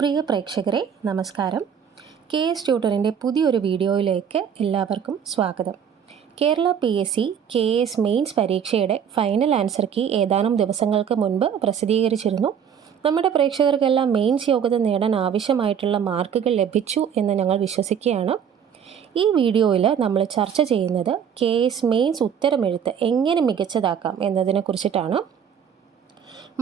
പ്രിയ പ്രേക്ഷകരെ നമസ്കാരം. KS ട്യൂട്ടറിൻ്റെ പുതിയൊരു വീഡിയോയിലേക്ക് എല്ലാവർക്കും സ്വാഗതം. കേരള PSC KS മെയിൻസ് പരീക്ഷയുടെ ഫൈനൽ ആൻസർ കീ ഏതാനും ദിവസങ്ങൾക്ക് മുൻപ് പ്രസിദ്ധീകരിച്ചിരുന്നു. നമ്മുടെ പ്രേക്ഷകർക്കെല്ലാം മെയിൻസ് യോഗ്യത നേടാൻ ആവശ്യമായിട്ടുള്ള മാർക്കുകൾ ലഭിച്ചു എന്ന് ഞങ്ങൾ വിശ്വസിക്കുകയാണ്. ഈ വീഡിയോയിൽ നമ്മൾ ചർച്ച ചെയ്യുന്നത് KS മെയിൻസ് ഉത്തരമെഴുത്ത് എങ്ങനെ മികച്ചതാക്കാം എന്നതിനെക്കുറിച്ചിട്ടാണ്.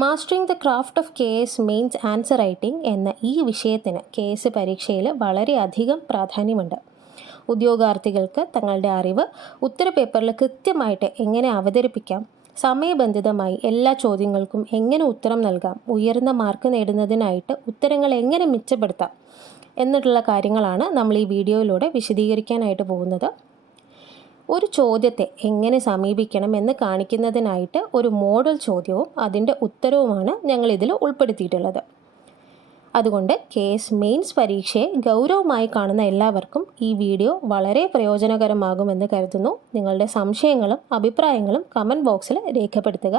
Mastering the craft of KS mains answer writing എന്ന ഈ വിഷയത്തിന് KS പരീക്ഷയിൽ വളരെയധികം പ്രാധാന്യമുണ്ട്. ഉദ്യോഗാർത്ഥികൾക്ക് തങ്ങളുടെ അറിവ് ഉത്തരപേപ്പറിൽ കൃത്യമായിട്ട് എങ്ങനെ അവതരിപ്പിക്കാം, സമയബന്ധിതമായി എല്ലാ ചോദ്യങ്ങൾക്കും എങ്ങനെ ഉത്തരം നൽകാം, ഉയർന്ന മാർക്ക് നേടുന്നതിനായിട്ട് ഉത്തരങ്ങൾ എങ്ങനെ മെച്ചപ്പെടുത്താം എന്നിട്ടുള്ള കാര്യങ്ങളാണ് നമ്മൾ ഈ വീഡിയോയിലൂടെ വിശദീകരിക്കാനായിട്ട് പോകുന്നത്. ഒരു ചോദ്യത്തെ എങ്ങനെ സമീപിക്കണം എന്ന് കാണിക്കുന്നതിനായിട്ട് ഒരു മോഡൽ ചോദ്യവും അതിൻ്റെ ഉത്തരവുമാണ് ഞങ്ങൾ ഇതിൽ ഉൾപ്പെടുത്തിയിട്ടുള്ളത്. അതുകൊണ്ട് KS മെയിൻസ് പരീക്ഷയെ ഗൗരവമായി കാണുന്ന എല്ലാവർക്കും ഈ വീഡിയോ വളരെ പ്രയോജനകരമാകുമെന്ന് കരുതുന്നു. നിങ്ങളുടെ സംശയങ്ങളും അഭിപ്രായങ്ങളും കമൻറ്റ് ബോക്സിൽ രേഖപ്പെടുത്തുക.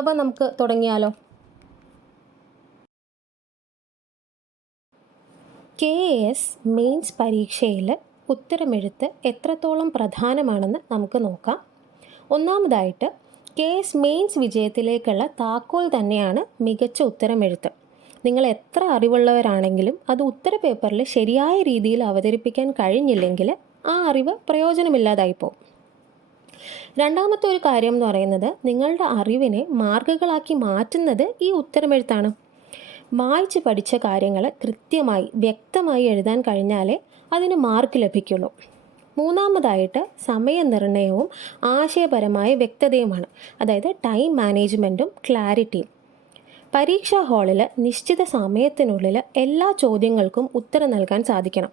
അപ്പോൾ നമുക്ക് തുടങ്ങിയാലോ? KS മെയിൻസ് പരീക്ഷയിൽ ഉത്തരമെഴുത്ത് എത്രത്തോളം പ്രധാനമാണെന്ന് നമുക്ക് നോക്കാം. ഒന്നാമതായിട്ട് KS മെയിൻസ് വിജയത്തിലേക്കുള്ള താക്കോൽ തന്നെയാണ് മികച്ച ഉത്തരമെഴുത്ത്. നിങ്ങൾ എത്ര അറിവുള്ളവരാണെങ്കിലും അത് ഉത്തരപേപ്പറിൽ ശരിയായ രീതിയിൽ അവതരിപ്പിക്കാൻ കഴിഞ്ഞില്ലെങ്കിൽ ആ അറിവ് പ്രയോജനമില്ലാതായിപ്പോവും. രണ്ടാമത്തെ ഒരു കാര്യം എന്ന് പറയുന്നത് നിങ്ങളുടെ അറിവിനെ മാർക്കുകളാക്കി മാറ്റുന്നത് ഈ ഉത്തരമെഴുത്താണ്. വായിച്ച് പഠിച്ച കാര്യങ്ങൾ കൃത്യമായി വ്യക്തമായി എഴുതാൻ കഴിഞ്ഞാലേ അതിന് മാർക്ക് ലഭിക്കുള്ളൂ. മൂന്നാമതായിട്ട് സമയനിർണ്ണയവും ആശയപരമായ വ്യക്തതയുമാണ്, അതായത് ടൈം മാനേജ്മെൻറ്റും ക്ലാരിറ്റിയും. പരീക്ഷാ ഹാളിൽ നിശ്ചിത സമയത്തിനുള്ളിൽ എല്ലാ ചോദ്യങ്ങൾക്കും ഉത്തരം നൽകാൻ സാധിക്കണം.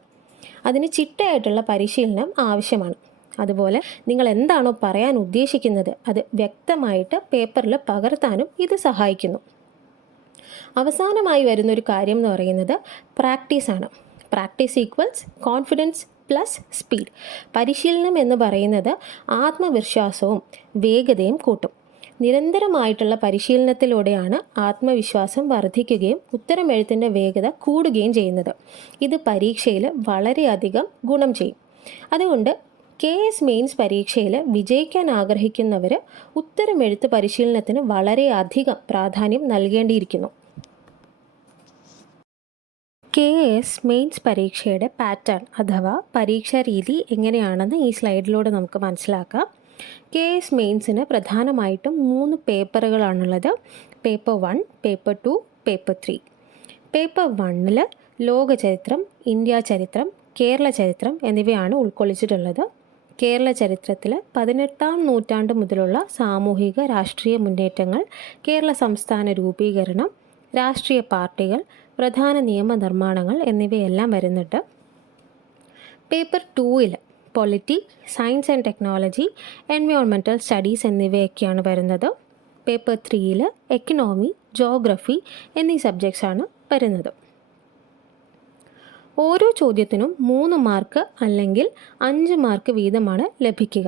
അതിന് ചിട്ടയായിട്ടുള്ള പരിശീലനം ആവശ്യമാണ്. അതുപോലെ നിങ്ങൾ എന്താണോ പറയാൻ ഉദ്ദേശിക്കുന്നത് അത് വ്യക്തമായിട്ട് പേപ്പറിൽ പകർത്താനും ഇത് സഹായിക്കുന്നു. അവസാനമായി വരുന്നൊരു കാര്യം എന്ന് പറയുന്നത് പ്രാക്ടീസാണ്. Practice equals confidence plus speed. പരിശീലനം എന്ന് പറയുന്നത് ആത്മവിശ്വാസവും വേഗതയും കൂട്ടും. നിരന്തരമായിട്ടുള്ള പരിശീലനത്തിലൂടെയാണ് ആത്മവിശ്വാസം വർദ്ധിക്കുകയും ഉത്തരമെഴുത്തിൻ്റെ വേഗത കൂടുകയും ചെയ്യുന്നത്. ഇത് പരീക്ഷയിൽ വളരെയധികം ഗുണം ചെയ്യും. അതുകൊണ്ട് KS മെയിൻസ് പരീക്ഷയിൽ വിജയിക്കാൻ ആഗ്രഹിക്കുന്നവർ ഉത്തരമെഴുത്ത് പരിശീലനത്തിന് വളരെയധികം പ്രാധാന്യം നൽകേണ്ടിയിരിക്കുന്നു. KS മെയിൻസ് പരീക്ഷയുടെ പാറ്റേൺ അഥവാ പരീക്ഷാ രീതി എങ്ങനെയാണെന്ന് ഈ സ്ലൈഡിലൂടെ നമുക്ക് മനസ്സിലാക്കാം. KS മെയിൻസിന് പ്രധാനമായിട്ടും 3 പേപ്പറുകളാണുള്ളത്. Paper 1, paper 2, paper 3. പേപ്പർ 1-ൽ ലോകചരിത്രം, ഇന്ത്യ ചരിത്രം, കേരള ചരിത്രം എന്നിവയാണ് ഉൾക്കൊള്ളിച്ചിട്ടുള്ളത്. കേരള ചരിത്രത്തിൽ 18ാം നൂറ്റാണ്ട് മുതലുള്ള സാമൂഹിക രാഷ്ട്രീയ മുന്നേറ്റങ്ങൾ, കേരള സംസ്ഥാന രൂപീകരണം, രാഷ്ട്രീയ പാർട്ടികൾ, പ്രധാന നിയമനിർമ്മാണങ്ങൾ എന്നിവയെല്ലാം വരുന്നുണ്ട്. പേപ്പർ 2-ൽ polity, science and technology, environmental studies എന്നിവയൊക്കെയാണ് വരുന്നത്. പേപ്പർ 3-ൽ എക്കണോമി, ജോഗ്രഫി എന്നീ സബ്ജക്ട്സാണ് വരുന്നത്. ഓരോ ചോദ്യത്തിനും 3 മാർക്ക് അല്ലെങ്കിൽ 5 മാർക്ക് വീതമാണ് ലഭിക്കുക.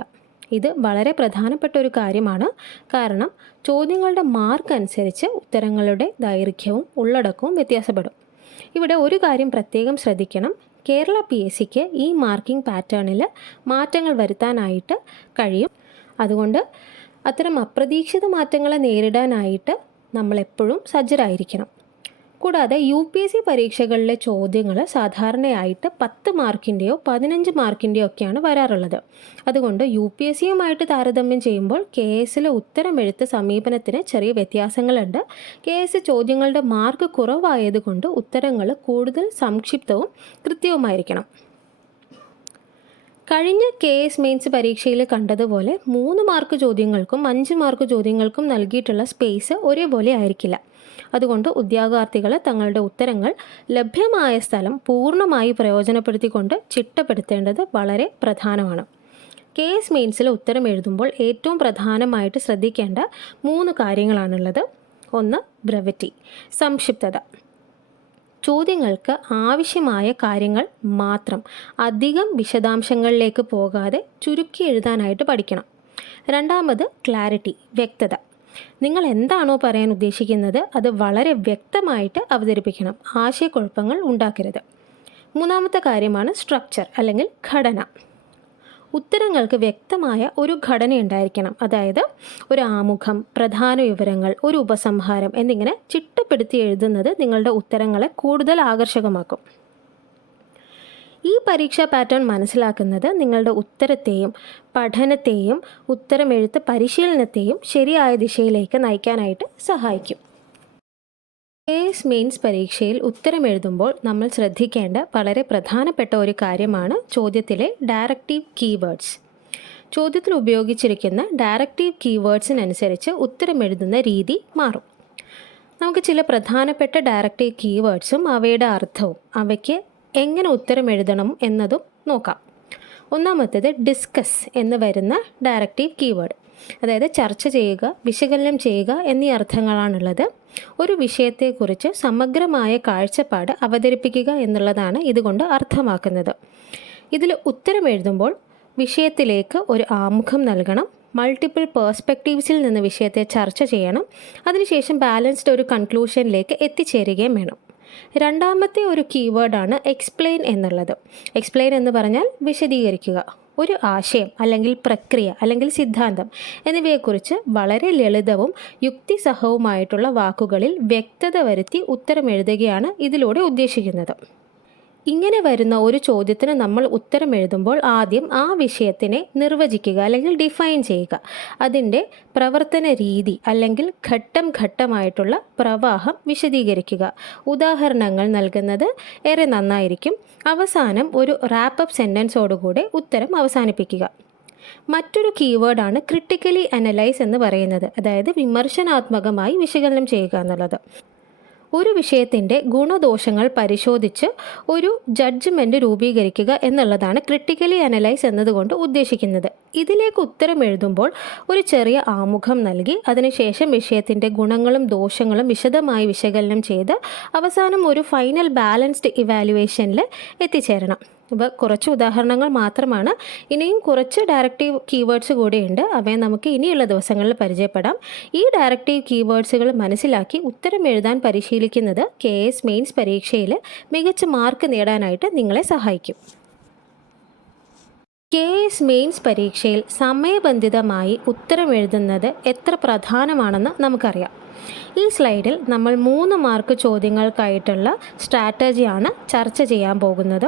ഇത് വളരെ പ്രധാനപ്പെട്ട ഒരു കാര്യമാണ്. കാരണം ചോദ്യങ്ങളുടെ മാർക്ക് അനുസരിച്ച് ഉത്തരങ്ങളുടെ ദൈർഘ്യവും ഉള്ളടക്കവും വ്യത്യാസപ്പെടും. ഇവിടെ ഒരു കാര്യം പ്രത്യേകം ശ്രദ്ധിക്കണം. കേരള PSCക്ക് ഈ മാർക്കിംഗ് പാറ്റേണിൽ മാറ്റങ്ങൾ വരുത്താനായിട്ട് കഴിയും. അതുകൊണ്ട് അത്തരം അപ്രതീക്ഷിത മാറ്റങ്ങളെ നേരിടാനായിട്ട് നമ്മളെപ്പോഴും സജ്ജരായിരിക്കണം. കൂടാതെ UPSC പരീക്ഷകളിലെ ചോദ്യങ്ങൾ സാധാരണയായിട്ട് 10 മാർക്കിൻ്റെയോ 15 മാർക്കിൻ്റെയോ ഒക്കെയാണ് വരാറുള്ളത്. അതുകൊണ്ട് UPSCയുമായിട്ട് താരതമ്യം ചെയ്യുമ്പോൾ KSലെ ഉത്തരമെഴുത്ത് സമീപനത്തിന് ചെറിയ വ്യത്യാസങ്ങളുണ്ട്. KS ചോദ്യങ്ങളുടെ മാർക്ക് കുറവായതുകൊണ്ട് ഉത്തരങ്ങൾ കൂടുതൽ സംക്ഷിപ്തവും കൃത്യവുമായിരിക്കണം. കഴിഞ്ഞ KS മെയിൻസ് പരീക്ഷയിൽ കണ്ടതുപോലെ 3 മാർക്ക് ചോദ്യങ്ങൾക്കും 5 മാർക്ക് ചോദ്യങ്ങൾക്കും നൽകിയിട്ടുള്ള സ്പേസ് ഒരേപോലെ ആയിരിക്കില്ല. അതുകൊണ്ട് ഉദ്യോഗാർത്ഥികൾ തങ്ങളുടെ ഉത്തരങ്ങൾ ലഭ്യമായ സ്ഥലം പൂർണ്ണമായി പ്രയോജനപ്പെടുത്തിക്കൊണ്ട് ചിട്ടപ്പെടുത്തേണ്ടത് വളരെ പ്രധാനമാണ്. KS മെയിൻസിൽ ഉത്തരം എഴുതുമ്പോൾ ഏറ്റവും പ്രധാനമായിട്ട് ശ്രദ്ധിക്കേണ്ട 3 കാര്യങ്ങളാണുള്ളത്. 1. ബ്രെവിറ്റി, സംക്ഷിപ്തത. ചോദ്യങ്ങൾക്ക് ആവശ്യമായ കാര്യങ്ങൾ മാത്രം, അധികം വിശദാംശങ്ങളിലേക്ക് പോകാതെ ചുരുക്കി എഴുതാനായിട്ട് പഠിക്കണം. രണ്ടാമത് ക്ലാരിറ്റി, വ്യക്തത. നിങ്ങൾ എന്താണോ പറയാൻ ഉദ്ദേശിക്കുന്നത് അത് വളരെ വ്യക്തമായിട്ട് അവതരിപ്പിക്കണം. ആശയക്കുഴപ്പങ്ങൾ ഉണ്ടാക്കരുത്. മൂന്നാമത്തെ കാര്യമാണ് സ്ട്രക്ചർ അല്ലെങ്കിൽ ഘടന. ഉത്തരങ്ങൾക്ക് വ്യക്തമായ ഒരു ഘടന ഉണ്ടായിരിക്കണം. അതായത് ഒരു ആമുഖം, പ്രധാന വിവരങ്ങൾ, ഒരു ഉപസംഹാരം എന്നിങ്ങനെ ചിട്ടപ്പെടുത്തി എഴുതുന്നത് നിങ്ങളുടെ ഉത്തരങ്ങളെ കൂടുതൽ ആകർഷകമാക്കും. ഈ പരീക്ഷാ പാറ്റേൺ മനസ്സിലാക്കുന്നത് നിങ്ങളുടെ ഉത്തരത്തെയും പഠനത്തെയും ഉത്തരമെഴുത്ത് പരിശീലനത്തെയും ശരിയായ ദിശയിലേക്ക് നയിക്കാനായിട്ട് സഹായിക്കും. KS മെയിൻസ് പരീക്ഷയിൽ ഉത്തരമെഴുതുമ്പോൾ നമ്മൾ ശ്രദ്ധിക്കേണ്ട വളരെ പ്രധാനപ്പെട്ട ഒരു കാര്യമാണ് ചോദ്യത്തിലെ ഡയറക്റ്റീവ് കീവേഡ്സ്. ചോദ്യത്തിൽ ഉപയോഗിച്ചിരിക്കുന്ന ഡയറക്റ്റീവ് കീവേഡ്സിനനുസരിച്ച് ഉത്തരമെഴുതുന്ന രീതി മാറും. നമുക്ക് ചില പ്രധാനപ്പെട്ട ഡയറക്റ്റീവ് കീവേഡ്സും അവയുടെ അർത്ഥവും അവയ്ക്ക് എങ്ങനെ ഉത്തരം എഴുതണം എന്നതും നോക്കാം. ഒന്നാമത്തേത് ഡിസ്കസ് എന്ന് വരുന്ന ഡയറക്റ്റീവ് കീവേഡ്. അതായത് ചർച്ച ചെയ്യുക, വിശകലനം ചെയ്യുക എന്നീ അർത്ഥങ്ങളാണുള്ളത്. ഒരു വിഷയത്തെക്കുറിച്ച് സമഗ്രമായ കാഴ്ചപ്പാട് അവതരിപ്പിക്കുക എന്നുള്ളതാണ് ഇതുകൊണ്ട് അർത്ഥമാക്കുന്നത്. ഇതിൽ ഉത്തരം എഴുതുമ്പോൾ വിഷയത്തിലേക്ക് ഒരു ആമുഖം നൽകണം. മൾട്ടിപ്പിൾ പേഴ്സ്പെക്റ്റീവ്സിൽ നിന്ന് വിഷയത്തെ ചർച്ച ചെയ്യണം. അതിനുശേഷം ബാലൻസ്ഡ് ഒരു കൺക്ലൂഷനിലേക്ക് എത്തിച്ചേരുകയും വേണം. രണ്ടാമത്തെ ഒരു കീവേഡാണ് എക്സ്പ്ലെയിൻ എന്നുള്ളത്. എക്സ്പ്ലെയിൻ എന്ന് പറഞ്ഞാൽ വിശദീകരിക്കുക. ഒരു ആശയം അല്ലെങ്കിൽ പ്രക്രിയ അല്ലെങ്കിൽ സിദ്ധാന്തം എന്നിവയെക്കുറിച്ച് വളരെ ലളിതവും യുക്തിസഹവുമായിട്ടുള്ള വാക്കുകളിൽ വ്യക്തത വരുത്തി ഉത്തരം എഴുതുകയാണ് ഇതിലൂടെ ഉദ്ദേശിക്കുന്നത്. ഇങ്ങനെ വരുന്ന ഒരു ചോദ്യത്തിന് നമ്മൾ ഉത്തരം എഴുതുമ്പോൾ ആദ്യം ആ വിഷയത്തിനെ നിർവചിക്കുക അല്ലെങ്കിൽ ഡിഫൈൻ ചെയ്യുക. അതിൻ്റെ പ്രവർത്തന രീതി അല്ലെങ്കിൽ ഘട്ടം ഘട്ടമായിട്ടുള്ള പ്രവാഹം വിശദീകരിക്കുക. ഉദാഹരണങ്ങൾ നൽകുന്നത് ഏറെ നന്നായിരിക്കും. അവസാനം ഒരു റാപ്പപ്പ് സെൻറ്റൻസോടുകൂടെ ഉത്തരം അവസാനിപ്പിക്കുക. മറ്റൊരു കീവേഡാണ് ക്രിട്ടിക്കലി അനലൈസ് എന്ന് പറയുന്നത്. അതായത് വിമർശനാത്മകമായി വിശകലനം ചെയ്യുക എന്നുള്ളത്. ഒരു വിഷയത്തിൻ്റെ ഗുണദോഷങ്ങൾ പരിശോധിച്ച് ഒരു ജഡ്ജ്മെൻറ്റ് രൂപീകരിക്കുക എന്നുള്ളതാണ് ക്രിട്ടിക്കലി അനലൈസ് എന്നതുകൊണ്ട് ഉദ്ദേശിക്കുന്നത്. ഇതിലേക്ക് ഉത്തരം എഴുതുമ്പോൾ ഒരു ചെറിയ ആമുഖം നൽകി അതിനുശേഷം വിഷയത്തിൻ്റെ ഗുണങ്ങളും ദോഷങ്ങളും വിശദമായി വിശകലനം ചെയ്ത് അവസാനം ഒരു ഫൈനൽ ബാലൻസ്ഡ് ഇവാലുവേഷനിൽ എത്തിച്ചേരണം. ഇവ കുറച്ച് ഉദാഹരണങ്ങൾ മാത്രമാണ്. ഇനിയും കുറച്ച് ഡയറക്റ്റീവ് കീവേഡ്സ് കൂടെയുണ്ട്. അവയെ നമുക്ക് ഇനിയുള്ള ദിവസങ്ങളിൽ പരിചയപ്പെടാം. ഈ ഡയറക്റ്റീവ് കീവേഡ്സുകൾ മനസ്സിലാക്കി ഉത്തരം എഴുതാൻ പരിശീലിക്കുന്നത് KS മെയിൻസ് പരീക്ഷയിൽ മികച്ച മാർക്ക് നേടാനായിട്ട് നിങ്ങളെ സഹായിക്കും. KS മെയിൻസ് പരീക്ഷയിൽ സമയബന്ധിതമായി ഉത്തരം എഴുതുന്നത് എത്ര പ്രധാനമാണെന്ന് നമുക്കറിയാം. ഈ സ്ലൈഡിൽ നമ്മൾ 3 മാർക്ക് ചോദ്യങ്ങൾക്കായിട്ടുള്ള സ്ട്രാറ്റജിയാണ് ചർച്ച ചെയ്യാൻ പോകുന്നത്.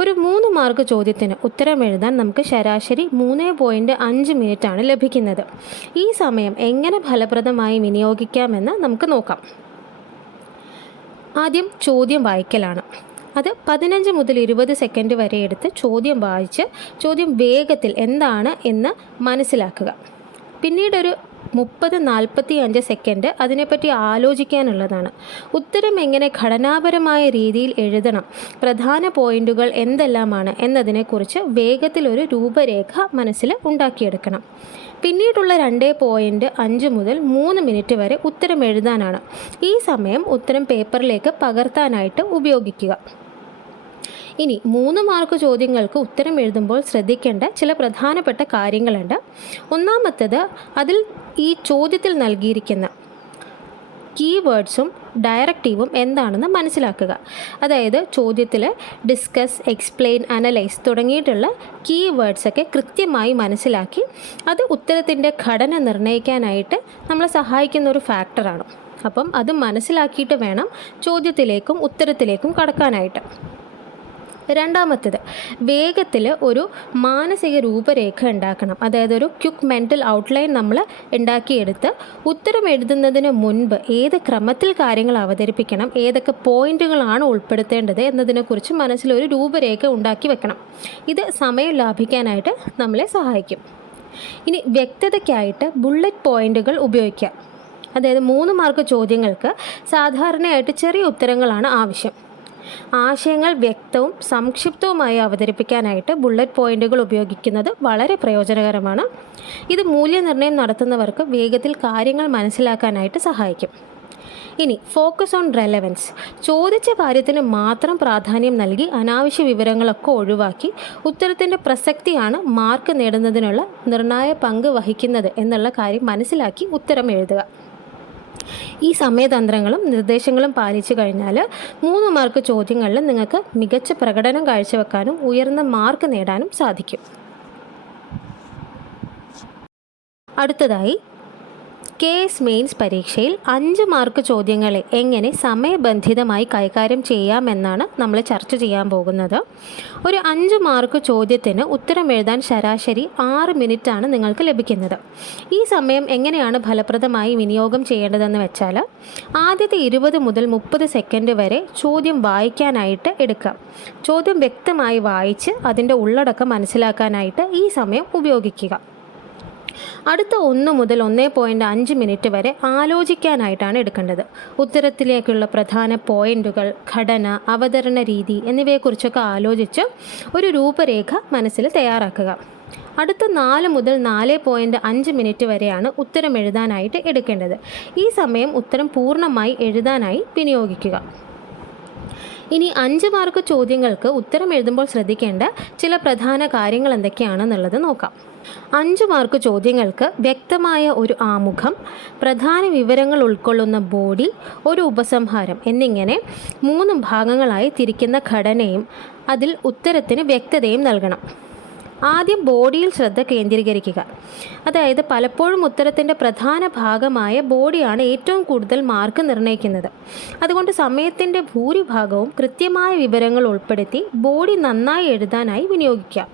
ഒരു 3 മാർക്ക് ചോദ്യത്തിന് ഉത്തരം എഴുതാൻ നമുക്ക് ശരാശരി 3.5 മിനിറ്റാണ് ലഭിക്കുന്നത്. ഈ സമയം എങ്ങനെ ഫലപ്രദമായി വിനിയോഗിക്കാമെന്ന് നമുക്ക് നോക്കാം. ആദ്യം ചോദ്യം വായിക്കലാണ്. അത് 15 മുതൽ 20 സെക്കൻഡ് വരെ എടുത്ത് ചോദ്യം വായിച്ച് ചോദ്യം വേഗത്തിൽ എന്താണ് എന്ന് മനസ്സിലാക്കുക. പിന്നീടൊരു 30-45 സെക്കൻഡ് അതിനെപ്പറ്റി ആലോചിക്കാനുള്ളതാണ്. ഉത്തരം എങ്ങനെ ഘടനാപരമായ രീതിയിൽ എഴുതണം, പ്രധാന പോയിന്റുകൾ എന്തെല്ലാമാണ് എന്നതിനെക്കുറിച്ച് വേഗത്തിലൊരു രൂപരേഖ മനസ്സിൽ ഉണ്ടാക്കിയെടുക്കണം. പിന്നീടുള്ള 2.5 മുതൽ 3 മിനിറ്റ് വരെ ഉത്തരം എഴുതാനാണ്. ഈ സമയം ഉത്തരം പേപ്പറിലേക്ക് പകർത്താനായിട്ട് ഉപയോഗിക്കുക. ഇനി 3 മാർക്ക് ചോദ്യങ്ങൾക്ക് ഉത്തരം എഴുതുമ്പോൾ ശ്രദ്ധിക്കേണ്ട ചില പ്രധാനപ്പെട്ട കാര്യങ്ങളുണ്ട്. ഒന്നാമത്തേത് അതിൽ ഈ ചോദ്യത്തിൽ നൽകിയിരിക്കുന്ന കീവേഡ്സും ഡയറക്റ്റീവും എന്താണെന്ന് മനസ്സിലാക്കുക. അതായത് ചോദ്യത്തിൽ ഡിസ്കസ്, എക്സ്പ്ലെയിൻ, അനലൈസ് തുടങ്ങിയിട്ടുള്ള കീവേഡ്സൊക്കെ കൃത്യമായി മനസ്സിലാക്കി അത് ഉത്തരത്തിൻ്റെ ഘടന നിർണ്ണയിക്കാനായിട്ട് നമ്മളെ സഹായിക്കുന്ന ഒരു ഫാക്ടറാണ്. അപ്പം അത് മനസ്സിലാക്കിയിട്ട് വേണം ചോദ്യത്തിലേക്കും ഉത്തരത്തിലേക്കും കടക്കാനായിട്ട്. രണ്ടാമത്തേത് വേഗത്തിൽ ഒരു മാനസിക രൂപരേഖ ഉണ്ടാക്കണം. അതായത് ഒരു ക്വിക്ക് മെൻ്റൽ ഔട്ട്ലൈൻ നമ്മൾ ഉണ്ടാക്കിയെടുത്ത് ഉത്തരം എഴുതുന്നതിന് മുൻപ് ഏത് ക്രമത്തിൽ കാര്യങ്ങൾ അവതരിപ്പിക്കണം, ഏതൊക്കെ പോയിന്റുകളാണ് ഉൾപ്പെടുത്തേണ്ടത് എന്നതിനെക്കുറിച്ച് മനസ്സിലൊരു രൂപരേഖ ഉണ്ടാക്കി വെക്കണം. ഇത് സമയം ലാഭിക്കാനായിട്ട് നമ്മളെ സഹായിക്കും. ഇനി വ്യക്തതയ്ക്കായിട്ട് ബുള്ളറ്റ് പോയിന്റുകൾ ഉപയോഗിക്കാം. അതായത് 3 മാർക്ക് ചോദ്യങ്ങൾക്ക് സാധാരണയായിട്ട് ചെറിയ ഉത്തരങ്ങളാണ് ആവശ്യം. ആശയങ്ങൾ വ്യക്തവും സംക്ഷിപ്തവുമായി അവതരിപ്പിക്കാനായിട്ട് ബുള്ളറ്റ് പോയിന്റുകൾ ഉപയോഗിക്കുന്നത് വളരെ പ്രയോജനകരമാണ്. ഇത് മൂല്യനിർണ്ണയം നടത്തുന്നവർക്ക് വേഗത്തിൽ കാര്യങ്ങൾ മനസ്സിലാക്കാനായിട്ട് സഹായിക്കും. ഇനി ഫോക്കസ് ഓൺ റെലവൻസ്. ചോദിച്ച കാര്യത്തിന് മാത്രം പ്രാധാന്യം നൽകി അനാവശ്യ വിവരങ്ങളൊക്കെ ഒഴിവാക്കി ഉത്തരത്തിൻ്റെ പ്രസക്തിയാണ് മാർക്ക് നേടുന്നതിനുള്ള നിർണായക പങ്ക് വഹിക്കുന്നത് എന്നുള്ള കാര്യം മനസ്സിലാക്കി ഉത്തരം എഴുതുക. ഈ സമയതന്ത്രങ്ങളും നിർദ്ദേശങ്ങളും പാലിച്ചു കഴിഞ്ഞാൽ 3 മാർക്ക് ചോദ്യങ്ങളിൽ നിങ്ങൾക്ക് മികച്ച പ്രകടനം കാഴ്ചവെക്കാനും ഉയർന്ന മാർക്ക് നേടാനും സാധിക്കും. അടുത്തതായി KS മെയിൻസ് പരീക്ഷയിൽ 5 മാർക്ക് ചോദ്യങ്ങളെ എങ്ങനെ സമയബന്ധിതമായി കൈകാര്യം ചെയ്യാമെന്നാണ് നമ്മൾ ചർച്ച ചെയ്യാൻ പോകുന്നത്. ഒരു 5 മാർക്ക് ചോദ്യത്തിന് ഉത്തരം എഴുതാൻ ശരാശരി 6 മിനിറ്റാണ് നിങ്ങൾക്ക് ലഭിക്കുന്നത്. ഈ സമയം എങ്ങനെയാണ് ഫലപ്രദമായി വിനിയോഗം ചെയ്യേണ്ടതെന്ന് വെച്ചാൽ, ആദ്യത്തെ 20 മുതൽ 30 സെക്കൻഡ് വരെ ചോദ്യം വായിക്കാനായിട്ട് എടുക്കുക. ചോദ്യം വ്യക്തമായി വായിച്ച് അതിൻ്റെ ഉള്ളടക്കം മനസ്സിലാക്കാനായിട്ട് ഈ സമയം ഉപയോഗിക്കുക. അടുത്ത 1 മുതൽ 1.5 മിനിറ്റ് വരെ ആലോചിക്കാനായിട്ടാണ് എടുക്കേണ്ടത്. ഉത്തരത്തിലേക്കുള്ള പ്രധാന പോയിന്റുകൾ, ഘടന, അവതരണ രീതി എന്നിവയെക്കുറിച്ചൊക്കെ ആലോചിച്ച് ഒരു രൂപരേഖ മനസ്സിൽ തയ്യാറാക്കുക. അടുത്ത 4 മുതൽ 4.5 മിനിറ്റ് വരെയാണ് ഉത്തരം എഴുതാനായിട്ട് എടുക്കേണ്ടത്. ഈ സമയം ഉത്തരം പൂർണ്ണമായി എഴുതാനായി വിനിയോഗിക്കുക. ഇനി 5 മാർക്ക് ചോദ്യങ്ങൾക്ക് ഉത്തരം എഴുതുമ്പോൾ ശ്രദ്ധിക്കേണ്ട ചില പ്രധാന കാര്യങ്ങൾ എന്തൊക്കെയാണെന്നുള്ളത് നോക്കാം. 5 മാർക്ക് ചോദ്യങ്ങൾക്ക് വ്യക്തമായ ഒരു ആമുഖം, പ്രധാന വിവരങ്ങൾ ഉൾക്കൊള്ളുന്ന ബോഡി, ഒരു ഉപസംഹാരം എന്നിങ്ങനെ 3 ഭാഗങ്ങളായി തിരിക്കുന്ന ഘടനയും അതിൽ ഉത്തരത്തിന് വ്യക്തതയും നൽകണം. ആദ്യം ബോഡിയിൽ ശ്രദ്ധ കേന്ദ്രീകരിക്കുക. അതായത് പലപ്പോഴും ഉത്തരത്തിൻ്റെ പ്രധാന ഭാഗമായ ബോഡിയാണ് ഏറ്റവും കൂടുതൽ മാർക്ക് നിർണ്ണയിക്കുന്നത്. അതുകൊണ്ട് സമയത്തിൻ്റെ ഭൂരിഭാഗവും കൃത്യമായ വിവരങ്ങൾ ഉൾപ്പെടുത്തി ബോഡി നന്നായി എഴുതാനായി വിനിയോഗിക്കുക.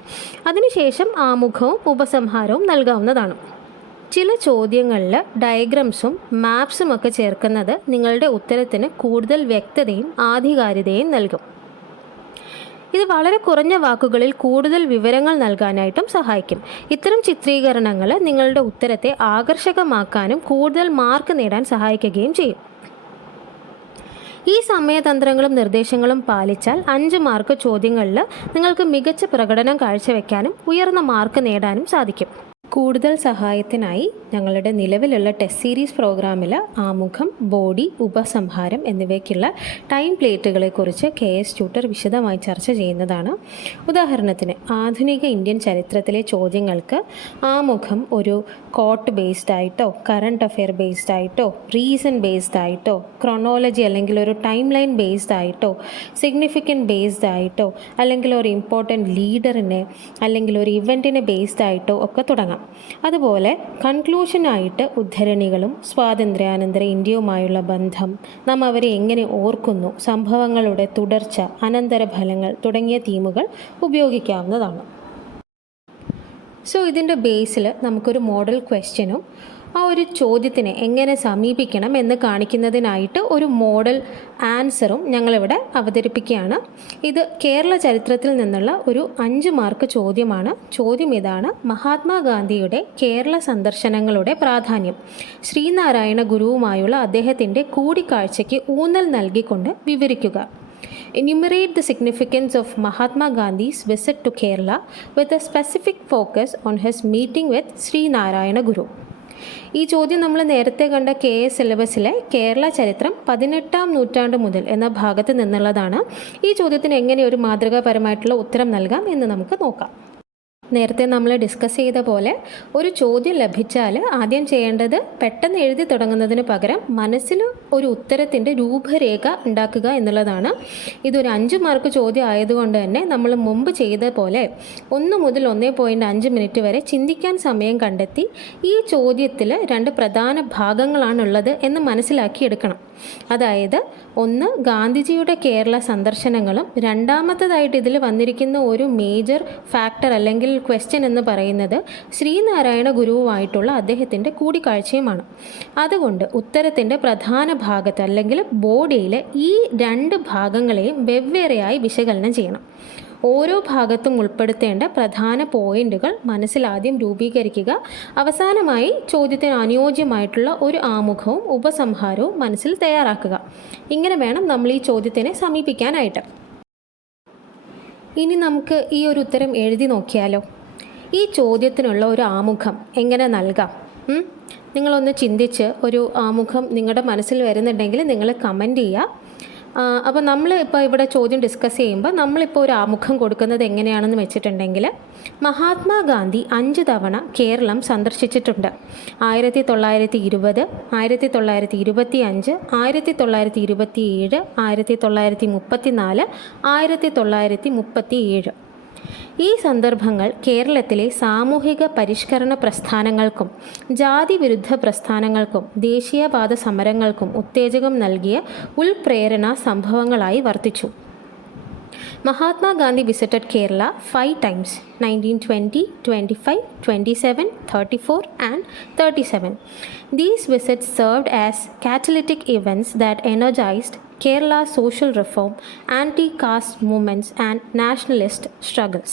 അതിനുശേഷം ആമുഖവും ഉപസംഹാരവും നൽകാവുന്നതാണ്. ചില ചോദ്യങ്ങളിൽ ഡയഗ്രാംസും മാപ്സും ഒക്കെ ചേർക്കുന്നത് നിങ്ങളുടെ ഉത്തരത്തിന് കൂടുതൽ വ്യക്തതയും ആധികാരികതയും നൽകും. ഇത് വളരെ കുറഞ്ഞ വാക്കുകളിൽ കൂടുതൽ വിവരങ്ങൾ നൽകാനായിട്ടും സഹായിക്കും. ഇത്തരം ചിത്രീകരണങ്ങൾ നിങ്ങളുടെ ഉത്തരത്തെ ആകർഷകമാക്കാനും കൂടുതൽ മാർക്ക് നേടാൻ സഹായിക്കുകയും ചെയ്യും. ഈ സമയതന്ത്രങ്ങളും നിർദ്ദേശങ്ങളും പാലിച്ചാൽ 5 മാർക്ക് ചോദ്യങ്ങളിൽ നിങ്ങൾക്ക് മികച്ച പ്രകടനം കാഴ്ചവെക്കാനും ഉയർന്ന മാർക്ക് നേടാനും സാധിക്കും. കൂടുതൽ സഹായത്തിനായി ഞങ്ങളുടെ നിലവിലുള്ള ടെസ്റ്റ് സീരീസ് പ്രോഗ്രാമിൽ ആമുഖം, ബോഡി, ഉപസംഹാരം എന്നിവയ്ക്കുള്ള ടൈം പ്ലേറ്റുകളെക്കുറിച്ച് KS ട്യൂട്ടർ വിശദമായി ചർച്ച ചെയ്യുന്നതാണ്. ഉദാഹരണത്തിന് ആധുനിക ഇന്ത്യൻ ചരിത്രത്തിലെ ചോദ്യങ്ങൾക്ക് ആമുഖം ഒരു കോട്ട് ബേസ്ഡ് ആയിട്ടോ കറണ്ട് അഫെയർ ബേസ്ഡ് ആയിട്ടോ റീസൺ ബേസ്ഡ് ആയിട്ടോ ക്രോണോളജി അല്ലെങ്കിൽ ഒരു ടൈം ലൈൻ ബേസ്ഡ് ആയിട്ടോ സിഗ്നിഫിക്കൻറ്റ് ബേസ്ഡ് ആയിട്ടോ അല്ലെങ്കിൽ ഒരു ഇമ്പോർട്ടൻറ്റ് ലീഡറിനെ അല്ലെങ്കിൽ ഒരു ഇവൻറ്റിനെ ബേസ്ഡ് ആയിട്ടോ ഒക്കെ തുടങ്ങാം. അതുപോലെ കൺക്ലൂഷനായിട്ട് ഉദ്ധരണികളും സ്വാതന്ത്ര്യാനന്തര ഇന്ത്യയുമായുള്ള ബന്ധം, നാം അവരെ എങ്ങനെ ഓർക്കുന്നു, സംഭവങ്ങളുടെ തുടർച്ച, അനന്തരഫലങ്ങൾ തുടങ്ങിയ തീമുകൾ ഉപയോഗിക്കാവുന്നതാണ്. ഇതിൻ്റെ ബേസിൽ നമുക്കൊരു മോഡൽ ക്വസ്റ്റ്യനും ആ ഒരു ചോദ്യത്തിനെ എങ്ങനെ സമീപിക്കണം എന്ന് കാണിക്കുന്നതിനായിട്ട് ഒരു മോഡൽ ആൻസറും ഞങ്ങളിവിടെ അവതരിപ്പിക്കുകയാണ്. ഇത് കേരള ചരിത്രത്തിൽ നിന്നുള്ള ഒരു 5 മാർക്ക് ചോദ്യമാണ്. ചോദ്യം ഇതാണ്: മഹാത്മാഗാന്ധിയുടെ കേരള സന്ദർശനങ്ങളുടെ പ്രാധാന്യം ശ്രീനാരായണ ഗുരുവുമായുള്ള അദ്ദേഹത്തിൻ്റെ കൂടിക്കാഴ്ചയ്ക്ക് ഊന്നൽ നൽകിക്കൊണ്ട് വിവരിക്കുക. Enumerate the significance of Mahatma Gandhi's visit to Kerala with a specific focus on his meeting with Sri Narayana Guru. ഈ ചോദ്യം നമ്മൾ നേരത്തെ കണ്ട KS സിലബസിലെ കേരള ചരിത്രം 18-ാം നൂറ്റാണ്ട് മുതൽ എന്ന ഭാഗത്ത് നിന്നുള്ളതാണ്. ഈ ചോദ്യത്തിന് എങ്ങനെ ഒരു മാതൃകാപരമായിട്ടുള്ള ഉത്തരം നൽകാം എന്ന് നമുക്ക് നോക്കാം. നേരത്തെ നമ്മൾ ഡിസ്കസ് ചെയ്ത പോലെ ഒരു ചോദ്യം ലഭിച്ചാൽ ആദ്യം ചെയ്യേണ്ടത് പെട്ടെന്ന് എഴുതി തുടങ്ങുന്നതിന് പകരം മനസ്സിൽ ഒരു ഉത്തരത്തിൻ്റെ രൂപരേഖ ഉണ്ടാക്കുക എന്നുള്ളതാണ്. ഇതൊരു 5 മാർക്ക് ചോദ്യം ആയതുകൊണ്ട് തന്നെ നമ്മൾ മുമ്പ് ചെയ്ത പോലെ 1 മുതൽ 1.5 മിനിറ്റ് വരെ ചിന്തിക്കാൻ സമയം കണ്ടെത്തി ഈ ചോദ്യത്തിൽ 2 പ്രധാന ഭാഗങ്ങളാണുള്ളത് എന്ന് മനസ്സിലാക്കിയെടുക്കണം. അതായത് ഒന്ന് ഗാന്ധിജിയുടെ കേരള സന്ദർശനങ്ങളും രണ്ടാമത്തേതായിട്ട് ഇതിൽ വന്നിരിക്കുന്ന ഒരു മേജർ ഫാക്ടർ അല്ലെങ്കിൽ ക്വസ്റ്റ്യൻ എന്ന് പറയുന്നത് ശ്രീനാരായണ ഗുരുവുമായിട്ടുള്ള അദ്ദേഹത്തിൻ്റെ കൂടിക്കാഴ്ചയുമാണ്. അതുകൊണ്ട് ഉത്തരത്തിൻ്റെ പ്രധാന ഭാഗത്ത് അല്ലെങ്കിൽ ബോഡിയിലെ ഈ 2 ഭാഗങ്ങളെയും വെവ്വേറെയായി വിശകലനം ചെയ്യണം. ഓരോ ഭാഗത്തും ഉൾപ്പെടുത്തേണ്ട പ്രധാന പോയിന്റുകൾ മനസ്സിലാദ്യം രൂപീകരിക്കുക. അവസാനമായി ചോദ്യത്തിന് അനുയോജ്യമായിട്ടുള്ള ഒരു ആമുഖവും ഉപസംഹാരവും മനസ്സിൽ തയ്യാറാക്കുക. ഇങ്ങനെ വേണം നമ്മൾ ഈ ചോദ്യത്തിനെ സമീപിക്കാനായിട്ട്. ഇനി നമുക്ക് ഈ ഒരു ഉത്തരം എഴുതി നോക്കിയാലോ. ഈ ചോദ്യത്തിനുള്ള ഒരു ആമുഖം എങ്ങനെ നൽകാം? നിങ്ങളൊന്ന് ചിന്തിച്ച് ഒരു ആമുഖം നിങ്ങളുടെ മനസ്സിൽ വരുന്നുണ്ടെങ്കിൽ നിങ്ങൾ കമൻറ്റ് ചെയ്യുക. അപ്പോൾ നമ്മൾ ഇപ്പോൾ ഇവിടെ ചോദ്യം ഡിസ്കസ് ചെയ്യുമ്പോൾ നമ്മളിപ്പോൾ ഒരു ആമുഖം കൊടുക്കുന്നത് എങ്ങനെയാണെന്ന് വെച്ചിട്ടുണ്ടെങ്കിൽ, മഹാത്മാഗാന്ധി 5 തവണ കേരളം സന്ദർശിച്ചിട്ടുണ്ട്. 1920, 1925, 1927, 1934, 1937. ഈ സന്ദർഭങ്ങൾ കേരളത്തിലെ സാമൂഹിക പരിഷ്കരണ പ്രസ്ഥാനങ്ങൾക്കും ജാതി വിരുദ്ധ പ്രസ്ഥാനങ്ങൾക്കും ദേശീയവാദ സമരങ്ങൾക്കും ഉത്തേജകം നൽകിയ ഉൾപ്രേരണാ സംഭവങ്ങളായി വർത്തിച്ചു. Mahatma Gandhi visited Kerala 5 times: 1920, 25, 27, 34 and 37. These visits served as catalytic events that energized Kerala's social reform, anti-caste movements and nationalist struggles.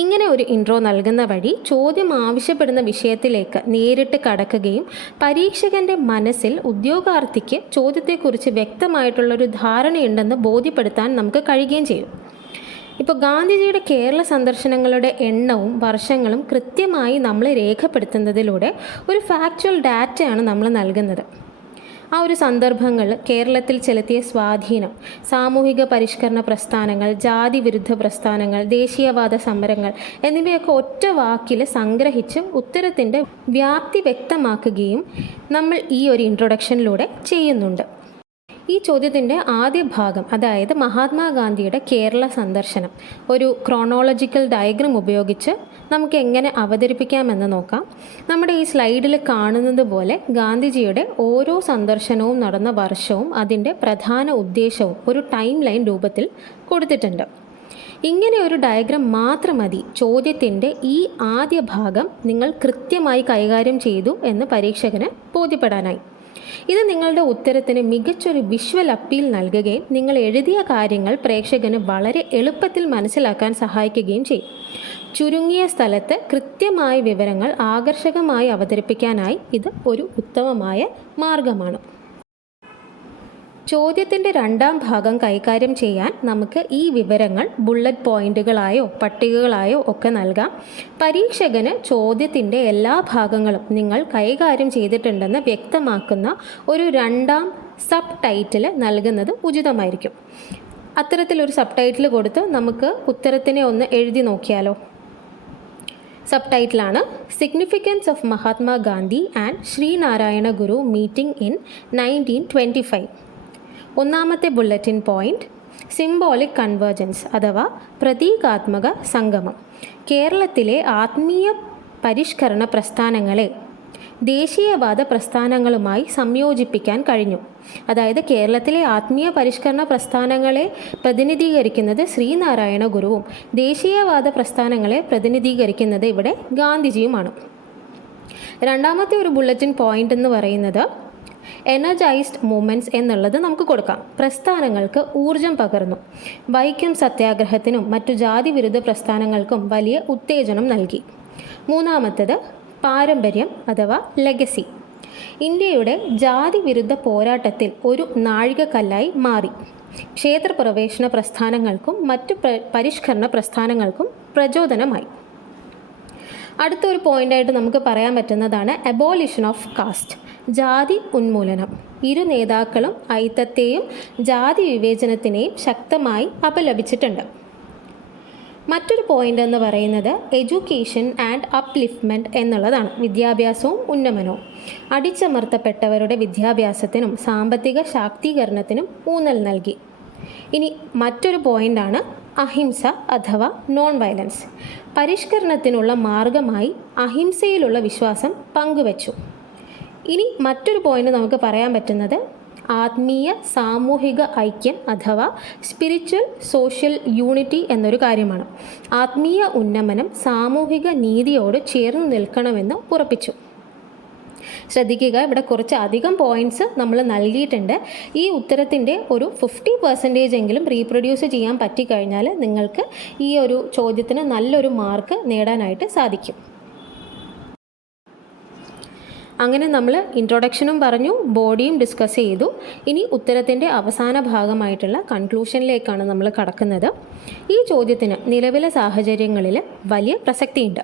ഇങ്ങനെ ഒരു ഇൻട്രോ നൽകുന്ന വഴി ചോദ്യം ആവശ്യപ്പെടുന്ന വിഷയത്തിലേക്ക് നേരിട്ട് കടക്കുകയും പരീക്ഷകൻ്റെ മനസ്സിൽ ഉദ്യോഗാർത്ഥിക്ക് ചോദ്യത്തെക്കുറിച്ച് വ്യക്തമായിട്ടുള്ളൊരു ധാരണയുണ്ടെന്ന് ബോധ്യപ്പെടുത്താൻ നമുക്ക് കഴിയുകയും ചെയ്യും. ഇപ്പോൾ ഗാന്ധിജിയുടെ കേരള സന്ദർശനങ്ങളുടെ എണ്ണവും വർഷങ്ങളും കൃത്യമായി നമ്മൾ രേഖപ്പെടുത്തുന്നതിലൂടെ ഒരു ഫാക്ച്വൽ ഡാറ്റയാണ് നമ്മൾ നൽകുന്നത്. ആ ഒരു സന്ദർഭങ്ങൾ കേരളത്തിൽ ചെലുത്തിയ സ്വാധീനം, സാമൂഹിക പരിഷ്കരണ പ്രസ്ഥാനങ്ങൾ, ജാതി വിരുദ്ധ പ്രസ്ഥാനങ്ങൾ, ദേശീയവാദ സമരങ്ങൾ എന്നിവയൊക്കെ ഒറ്റ വാക്കിൽ സംഗ്രഹിച്ച് ഉത്തരത്തിൻ്റെ വ്യാപ്തി വ്യക്തമാക്കുകയും നമ്മൾ ഈ ഒരു ഇൻട്രൊഡക്ഷനിലൂടെ ചെയ്യുന്നുണ്ട്. ഈ ചോദ്യത്തിൻ്റെ ആദ്യ ഭാഗം, അതായത് മഹാത്മാഗാന്ധിയുടെ കേരള സന്ദർശനം, ഒരു ക്രോണോളജിക്കൽ ഡയഗ്രം ഉപയോഗിച്ച് നമുക്ക് എങ്ങനെ അവതരിപ്പിക്കാമെന്ന് നോക്കാം. നമ്മുടെ ഈ സ്ലൈഡിൽ കാണുന്നത് പോലെ ഗാന്ധിജിയുടെ ഓരോ സന്ദർശനവും നടന്ന വർഷവും അതിൻ്റെ പ്രധാന ഉദ്ദേശവും ഒരു ടൈം ലൈൻ രൂപത്തിൽ കൊടുത്തിട്ടുണ്ട്. ഇങ്ങനെ ഒരു ഡയഗ്രം മാത്രം മതി ചോദ്യത്തിൻ്റെ ഈ ആദ്യ ഭാഗം നിങ്ങൾ കൃത്യമായി കൈകാര്യം ചെയ്തു എന്ന് പരീക്ഷകന് ബോധ്യപ്പെടാനായി. ഇത് നിങ്ങളുടെ ഉത്തരത്തിന് മികച്ചൊരു വിഷ്വൽ അപ്പീൽ നൽകുകയും നിങ്ങൾ എഴുതിയ കാര്യങ്ങൾ പ്രേക്ഷകന് വളരെ എളുപ്പത്തിൽ മനസ്സിലാക്കാൻ സഹായിക്കുകയും ചെയ്യും. ചുരുങ്ങിയ സ്ഥലത്ത് കൃത്യമായ വിവരങ്ങൾ ആകർഷകമായി അവതരിപ്പിക്കാനായി ഇത് ഒരു ഉത്തമമായ മാർഗമാണ്. ചോദ്യത്തിൻ്റെ രണ്ടാം ഭാഗം കൈകാര്യം ചെയ്യാൻ നമുക്ക് ഈ വിവരങ്ങൾ ബുള്ളറ്റ് പോയിന്റുകളായോ പട്ടികകളായോ ഒക്കെ നൽകാം. പരീക്ഷകന് ചോദ്യത്തിൻ്റെ എല്ലാ ഭാഗങ്ങളും നിങ്ങൾ കൈകാര്യം ചെയ്തിട്ടുണ്ടെന്ന് വ്യക്തമാക്കുന്ന ഒരു രണ്ടാം സബ് ടൈറ്റിൽ നൽകുന്നത് ഉചിതമായിരിക്കും. അത്തരത്തിലൊരു സബ് ടൈറ്റിൽ കൊടുത്ത് നമുക്ക് ഉത്തരത്തിനെ ഒന്ന് എഴുതി നോക്കിയാലോ. സബ് ടൈറ്റിലാണ് significance of Mahatma Gandhi and Sree Narayana Guru meeting in 1925. ഒന്നാമത്തെ ബുള്ളറ്റിൻ പോയിന്റ്, സിംബോളിക് കൺവേർജൻസ് അഥവാ പ്രതീകാത്മക സംഗമം. കേരളത്തിലെ ആത്മീയ പരിഷ്കരണ പ്രസ്ഥാനങ്ങളെ ദേശീയവാദ പ്രസ്ഥാനങ്ങളുമായി സംയോജിപ്പിക്കാൻ കഴിഞ്ഞു. അതായത് കേരളത്തിലെ ആത്മീയ പരിഷ്കരണ പ്രസ്ഥാനങ്ങളെ പ്രതിനിധീകരിക്കുന്നത് ശ്രീനാരായണ ഗുരുവും ദേശീയവാദ പ്രസ്ഥാനങ്ങളെ പ്രതിനിധീകരിക്കുന്നത് ഇവിടെ ഗാന്ധിജിയുമാണ്. രണ്ടാമത്തെ ഒരു ബുള്ളറ്റിൻ പോയിന്റ് എന്ന് പറയുന്നത് എനർജൈസ്ഡ് മൂവ്മെൻറ്റ്സ് എന്നുള്ളത് നമുക്ക് കൊടുക്കാം. പ്രസ്ഥാനങ്ങൾക്ക് ഊർജം പകർന്നു. വൈക്കം സത്യാഗ്രഹത്തിനും മറ്റു ജാതി വിരുദ്ധ പ്രസ്ഥാനങ്ങൾക്കും വലിയ ഉത്തേജനം നൽകി. മൂന്നാമത്തേത് പാരമ്പര്യം അഥവാ ലെഗസി. ഇന്ത്യയുടെ ജാതി വിരുദ്ധ പോരാട്ടത്തിൽ ഒരു നാഴികക്കല്ലായി മാറി. ക്ഷേത്രപ്രവേശന പ്രസ്ഥാനങ്ങൾക്കും മറ്റു പരിഷ്കരണ പ്രസ്ഥാനങ്ങൾക്കും പ്രചോദനമായി. അടുത്തൊരു പോയിൻ്റായിട്ട് നമുക്ക് പറയാൻ പറ്റുന്നതാണ് അബോളിഷൻ ഓഫ് കാസ്റ്റ്, ജാതി ഉന്മൂലനം. ഇരു നേതാക്കളും ഐത്തത്തെയും ജാതി വിവേചനത്തിനെയും ശക്തമായി അപലപിച്ചിട്ടുണ്ട്. മറ്റൊരു പോയിൻ്റ് എന്ന് പറയുന്നത് എഡ്യൂക്കേഷൻ ആൻഡ് അപ്ലിഫ്റ്റ്മെൻറ്റ് എന്നുള്ളതാണ്. വിദ്യാഭ്യാസവും ഉന്നമനവും. അടിച്ചമർത്തപ്പെട്ടവരുടെ വിദ്യാഭ്യാസത്തിനും സാമ്പത്തിക ശാക്തീകരണത്തിനും ഊന്നൽ നൽകി. ഇനി മറ്റൊരു പോയിൻ്റാണ് അഹിംസ അഥവാ നോൺ വയലൻസ്. പരിഷ്കരണത്തിനുള്ള മാർഗമായി അഹിംസയിലുള്ള വിശ്വാസം പങ്കുവച്ചു. ഇനി മറ്റൊരു പോയിന്റ് നമുക്ക് പറയാൻ പറ്റുന്നത് ആത്മീയ സാമൂഹിക ഐക്യം അഥവാ സ്പിരിച്വൽ സോഷ്യൽ യൂണിറ്റി എന്നൊരു കാര്യമാണ്. ആത്മീയ ഉന്നമനം സാമൂഹിക നീതിയോട് ചേർന്ന് നിൽക്കണമെന്ന് ഉറപ്പിച്ചു. ശ്രദ്ധിക്കുക, ഇവിടെ കുറച്ച് അധികം പോയിൻറ്റ്സ് നമ്മൾ നൽകിയിട്ടുണ്ട്. ഈ ഉത്തരത്തിൻ്റെ ഒരു 50% എങ്കിലും റീപ്രൊഡ്യൂസ് ചെയ്യാൻ പറ്റിക്കഴിഞ്ഞാൽ നിങ്ങൾക്ക് ഈ ഒരു ചോദ്യത്തിന് നല്ലൊരു മാർക്ക് നേടാനായിട്ട് സാധിക്കും. അങ്ങനെ നമ്മൾ ഇൻട്രൊഡക്ഷനും പറഞ്ഞു, ബോഡിയും ഡിസ്കസ് ചെയ്തു. ഇനി ഉത്തരത്തിൻ്റെ അവസാന ഭാഗമായിട്ടുള്ള കൺക്ലൂഷനിലേക്കാണ് നമ്മൾ കടക്കുന്നത്. ഈ ചോദ്യത്തിന് നിലവിലെ സാഹചര്യങ്ങളിൽ വലിയ പ്രസക്തിയുണ്ട്.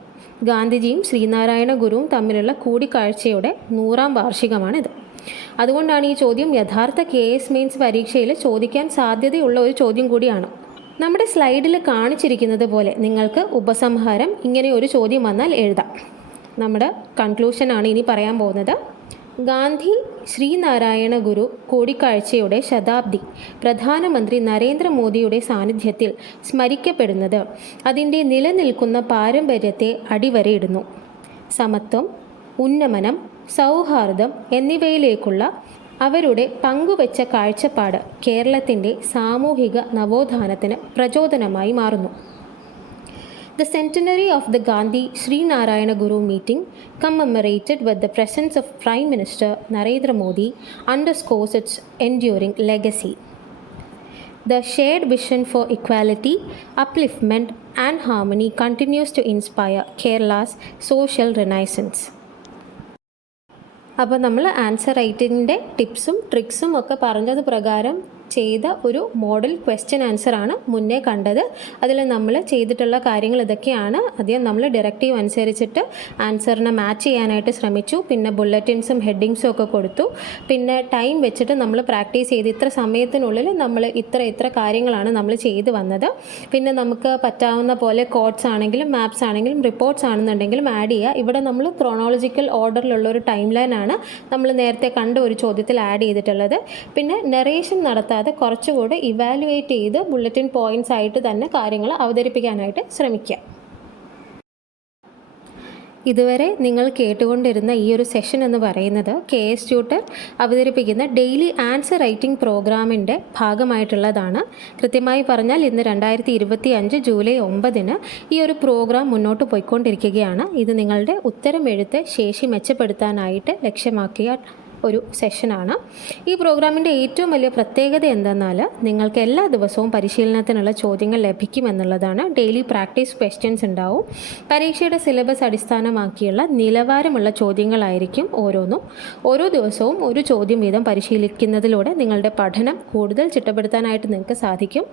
ഗാന്ധിജിയും ശ്രീനാരായണ ഗുരുവും തമ്മിലുള്ള കൂടിക്കാഴ്ചയുടെ 100ാം വാർഷികമാണിത്. അതുകൊണ്ടാണ് ഈ ചോദ്യം യഥാർത്ഥ KS മെയിൻസ് പരീക്ഷയിൽ ചോദിക്കാൻ സാധ്യതയുള്ള ഒരു ചോദ്യം കൂടിയാണ്. നമ്മുടെ സ്ലൈഡിൽ കാണിച്ചിരിക്കുന്നത് പോലെ നിങ്ങൾക്ക് ഉപസംഹാരം ഇങ്ങനെ ഒരു ചോദ്യം വന്നാൽ എഴുതാം. നമ്മുടെ കൺക്ലൂഷനാണ് ഇനി പറയാൻ പോകുന്നത്. ഗാന്ധി ശ്രീനാരായണ ഗുരു കൂടിക്കാഴ്ചയുടെ ശതാബ്ദി പ്രധാനമന്ത്രി നരേന്ദ്രമോദിയുടെ സാന്നിധ്യത്തിൽ സ്മരിക്കപ്പെടുന്നത് അതിൻ്റെ നിലനിൽക്കുന്ന പാരമ്പര്യത്തെ അടിവരയിടുന്നു. സമത്വം, ഉന്നമനം, സൗഹാർദ്ദം എന്നിവയിലേക്കുള്ള അവരുടെ പങ്കുവച്ച കാഴ്ചപ്പാട് കേരളത്തിൻ്റെ സാമൂഹിക നവോത്ഥാനത്തിന് പ്രചോദനമായി മാറുന്നു. The centenary of the Gandhi Sri Narayana Guru meeting, commemorated with the presence of Prime Minister Narendra Modi, underscores its enduring legacy. The shared vision for equality, upliftment, and harmony continues to inspire Kerala's social renaissance. അപ്പോൾ നമ്മൾ answer റൈറ്റിങ്ങിൻ്റെ ടിപ്സും ട്രിക്സും ഒക്കെ പറഞ്ഞത് പ്രകാരം ചെയ്ത ഒരു model question ആൻസറാണ് മുന്നേ കണ്ടത്. അതിൽ നമ്മൾ ചെയ്തിട്ടുള്ള കാര്യങ്ങൾ ഇതൊക്കെയാണ്. ആദ്യം നമ്മൾ ഡയറക്റ്റീവ് അനുസരിച്ചിട്ട് ആൻസറിനെ മാച്ച് ചെയ്യാനായിട്ട് ശ്രമിച്ചു. പിന്നെ ബുള്ളറ്റിൻസും ഹെഡിങ്സും ഒക്കെ കൊടുത്തു. പിന്നെ ടൈം വെച്ചിട്ട് നമ്മൾ പ്രാക്ടീസ് ചെയ്ത് ഇത്ര സമയത്തിനുള്ളിൽ നമ്മൾ ഇത്ര കാര്യങ്ങളാണ് നമ്മൾ ചെയ്ത് വന്നത്. പിന്നെ നമുക്ക് പറ്റാവുന്ന പോലെ കോഡ്സ് ആണെങ്കിലും മാപ്സ് ആണെങ്കിലും റിപ്പോർട്ട്സ് ആണെന്നുണ്ടെങ്കിലും ആഡ് ചെയ്യുക. ഇവിടെ നമ്മൾ ക്രോണോളജിക്കൽ ഓർഡറിലുള്ള ഒരു ടൈം ലൈനാണ് നമ്മൾ നേരത്തെ കണ്ട ഒരു ചോദ്യത്തിൽ ആഡ് ചെയ്തിട്ടുള്ളത്. പിന്നെ നെറേഷൻ നടത്താതെ കുറച്ചുകൂടെ ഇവാലുവേറ്റ് ചെയ്ത് ബുള്ളറ്റിൻ പോയിന്റ്സ് ആയിട്ട് തന്നെ കാര്യങ്ങൾ അവതരിപ്പിക്കാനായിട്ട് ശ്രമിക്കുക. ഇതുവരെ നിങ്ങൾ കേട്ടുകൊണ്ടിരുന്ന ഈ ഒരു സെഷൻ എന്ന് പറയുന്നത് KS ട്യൂട്ടർ അവതരിപ്പിക്കുന്ന ഡെയിലി ആൻസർ റൈറ്റിംഗ് പ്രോഗ്രാമിൻ്റെ ഭാഗമായിട്ടുള്ളതാണ്. കൃത്യമായി പറഞ്ഞാൽ ഇന്ന് 2025 ജൂലൈ 9 ഈ ഒരു പ്രോഗ്രാം മുന്നോട്ട് പോയിക്കൊണ്ടിരിക്കുകയാണ്. ഇത് നിങ്ങളുടെ ഉത്തരം എഴുത്ത് ശേഷി മെച്ചപ്പെടുത്താനായിട്ട് ലക്ഷ്യമാക്കിയ ഒരു സെഷനാണ്. ഈ പ്രോഗ്രാമിൻ്റെ ഏറ്റവും വലിയ പ്രത്യേകത എന്തെന്നാൽ നിങ്ങൾക്ക് എല്ലാ ദിവസവും പരിശീലനത്തിനുള്ള ചോദ്യങ്ങൾ ലഭിക്കുമെന്നുള്ളതാണ്. ഡെയിലി പ്രാക്ടീസ് ക്വസ്റ്റ്യൻസ് ഉണ്ടാവും. പരീക്ഷയുടെ സിലബസ് അടിസ്ഥാനമാക്കിയുള്ള നിലവാരമുള്ള ചോദ്യങ്ങളായിരിക്കും ഓരോന്നും. ഓരോ ദിവസവും ഒരു ചോദ്യം വീതം പരിശീലിക്കുന്നതിലൂടെ നിങ്ങളുടെ പഠനം കൂടുതൽ ചിട്ടപ്പെടുത്താനായിട്ട് നിങ്ങൾക്ക് സാധിക്കും.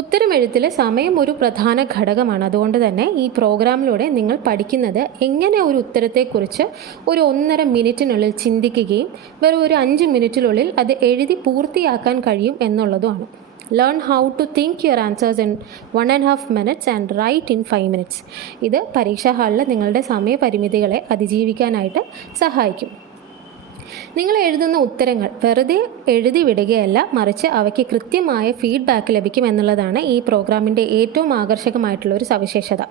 ഉത്തരമെഴുത്തിൽ സമയം ഒരു പ്രധാന ഘടകമാണ്. അതുകൊണ്ട് തന്നെ ഈ പ്രോഗ്രാമിലൂടെ നിങ്ങൾ പഠിക്കുന്നത് എങ്ങനെ ഒരു ഉത്തരത്തെക്കുറിച്ച് ഒരു 1.5 മിനിറ്റിനുള്ളിൽ ചിന്തിക്കുകയും വെറും ഒരു 5 മിനിറ്റിനുള്ളിൽ അത് എഴുതി പൂർത്തിയാക്കാൻ കഴിയും എന്നുള്ളതുമാണ്. Learn how to think your answers in 1.5 minutes and write in 5 minutes. ഇത് പരീക്ഷാ ഹാളിൽ നിങ്ങളുടെ സമയപരിമിതികളെ അതിജീവിക്കാനായിട്ട് സഹായിക്കും. നിങ്ങൾ എഴുതുന്ന ഉത്തരങ്ങൾ വെറുതെ എഴുതി വിടുകയല്ല, മറിച്ച് അവയ്ക്ക് കൃത്യമായ ഫീഡ്ബാക്ക് ലഭിക്കുമെന്നുള്ളതാണ് ഈ പ്രോഗ്രാമിൻ്റെ ഏറ്റവും ആകർഷകമായിട്ടുള്ളൊരു സവിശേഷത.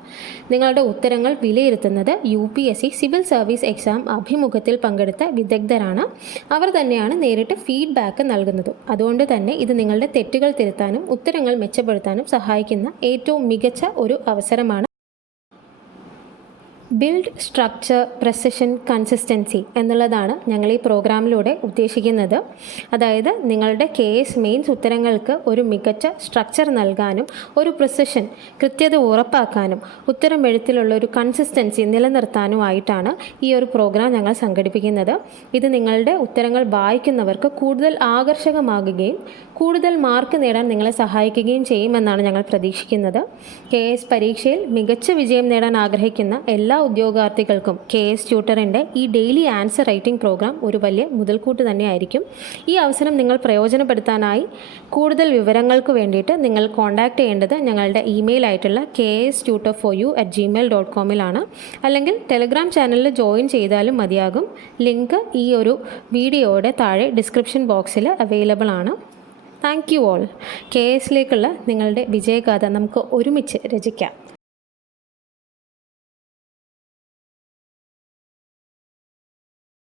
നിങ്ങളുടെ ഉത്തരങ്ങൾ വിലയിരുത്തുന്നത് UPSC സിവിൽ സർവീസ് എക്സാം അഭിമുഖത്തിൽ പങ്കെടുത്ത വിദഗ്ധരാണ്. അവർ തന്നെയാണ് നേരിട്ട് ഫീഡ്ബാക്ക് നൽകുന്നതും. അതുകൊണ്ട് തന്നെ ഇത് നിങ്ങളുടെ തെറ്റുകൾ തിരുത്താനും ഉത്തരങ്ങൾ മെച്ചപ്പെടുത്താനും സഹായിക്കുന്ന ഏറ്റവും മികച്ച ഒരു അവസരമാണ്. ബിൽഡ് സ്ട്രക്ചർ, പ്രസിഷൻ, കൺസിസ്റ്റൻസി എന്നുള്ളതാണ് ഞങ്ങൾ ഈ പ്രോഗ്രാമിലൂടെ ഉദ്ദേശിക്കുന്നത്. അതായത് നിങ്ങളുടെ KS മെയിൻസ് ഉത്തരങ്ങൾക്ക് ഒരു മികച്ച സ്ട്രക്ചർ നൽകാനും ഒരു പ്രസിഷൻ, കൃത്യത ഉറപ്പാക്കാനും ഉത്തരം എഴുത്തിലുള്ള ഒരു കൺസിസ്റ്റൻസി നിലനിർത്താനുമായിട്ടാണ് ഈ ഒരു പ്രോഗ്രാം ഞങ്ങൾ സംഘടിപ്പിക്കുന്നത്. ഇത് നിങ്ങളുടെ ഉത്തരങ്ങൾ വായിക്കുന്നവർക്ക് കൂടുതൽ ആകർഷകമാകുകയും കൂടുതൽ മാർക്ക് നേടാൻ നിങ്ങളെ സഹായിക്കുകയും ചെയ്യുമെന്നാണ് ഞങ്ങൾ പ്രതീക്ഷിക്കുന്നത്. KS പരീക്ഷയിൽ മികച്ച വിജയം നേടാൻ ആഗ്രഹിക്കുന്ന എല്ലാ ഉദ്യോഗാർത്ഥികൾക്കും KS ട്യൂട്ടറിൻ്റെ ഈ ഡെയിലി ആൻസർ റൈറ്റിംഗ് പ്രോഗ്രാം ഒരു വലിയ മുതൽക്കൂട്ട് തന്നെയായിരിക്കും. ഈ അവസരം നിങ്ങൾ പ്രയോജനപ്പെടുത്താനായി കൂടുതൽ വിവരങ്ങൾക്ക് വേണ്ടിയിട്ട് നിങ്ങൾ കോൺടാക്റ്റ് ചെയ്യേണ്ടത് ഞങ്ങളുടെ ഇമെയിൽ ആയിട്ടുള്ള kstutor4u@gmail.com അല്ലെങ്കിൽ ടെലഗ്രാം ചാനലിൽ ജോയിൻ ചെയ്താലും മതിയാകും. ലിങ്ക് ഈ ഒരു വീഡിയോയുടെ താഴെ ഡിസ്ക്രിപ്ഷൻ ബോക്സിൽ അവൈലബിൾ ആണ്. Thank you all. KSലേക്കുള്ള നിങ്ങളുടെ വിജയഗാഥ നമുക്ക് ഒരുമിച്ച് രചിക്കാം.